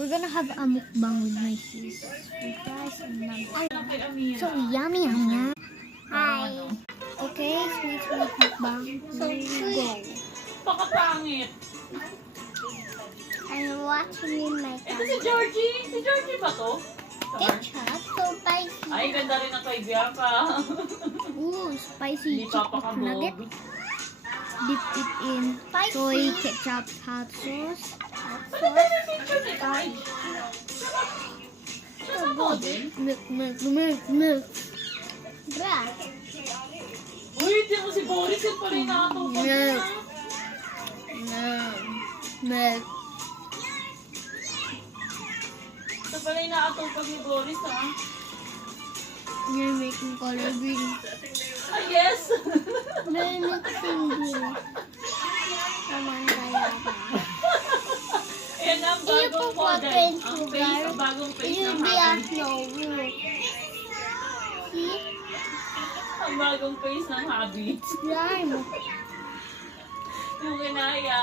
We're gonna have a mukbang with my sis. With guys and mom. So yummy, yummy. Hi. Okay, sweet mukbang. So go. Pakapangit. I'm watching in my Ito si Georgie. Si Georgie ba to? ketchup. So spicy. Ay, ganda rin ang kay Bianca. Ooh, spicy Hindi chicken nugget. papakabog. Dip it in soy ketchup hot sauce. Ano ba yung picture ni Kai? Siya sa model? Milk. Bruh. Uy, di mo si Boris yung pala yung nakatupag Milk. na. Milk. Ito pala yung nakatupag ni Boris, ha? You're making color green. Ah, yes! They're mixing green. Come on, kaya ba? Ayan ang Iyo po bagong po, model. friend, Ang face, sugar. ang bagong face It ng will be a Habi. snow. See? Ang bagong face ng Habi. Slime. Yung inaya.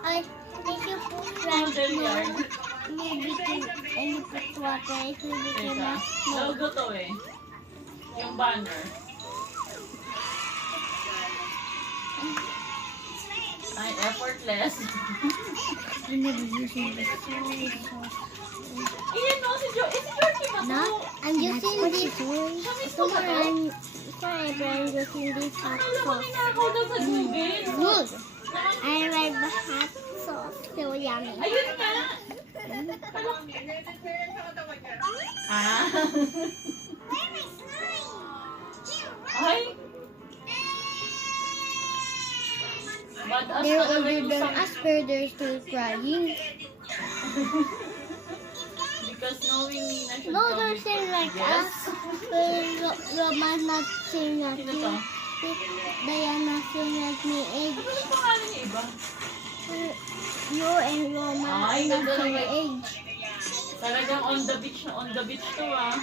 I think you put slime Model yan. and you put water. It will become Teka, a snow. logo to eh. Yung banner. Ay, effortless. I never using the soy sauce. Iyan no, si Georgie ba to? No, I'm using this. Kamis ko ba to? Forever I'm using this hot Akala ko sauce. ninakaw daw sa Google. Good. I like the hot sauce. So yummy. Ayun nga. Ah. Ay. Badass They're talaga older yung than sa... us, but they're still crying. Because knowing me na siya. No, they're still like Yes. us. But Roma's not saying like Sino you. to? Diana saying like me age. Ano yung pangalan niya iba? You and Roma Ay, are not ganda same naman. age. Talagang on the beach na on the beach to ah.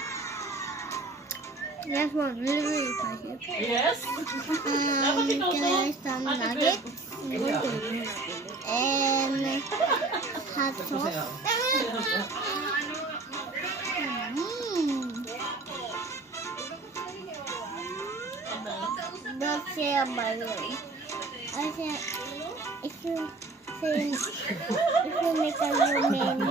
That's one really spicy. Yes. Dapat ikaw Can to. I some Ate nuggets? Bel. And hot sauce. Don't say about it. I said, if you make a new menu,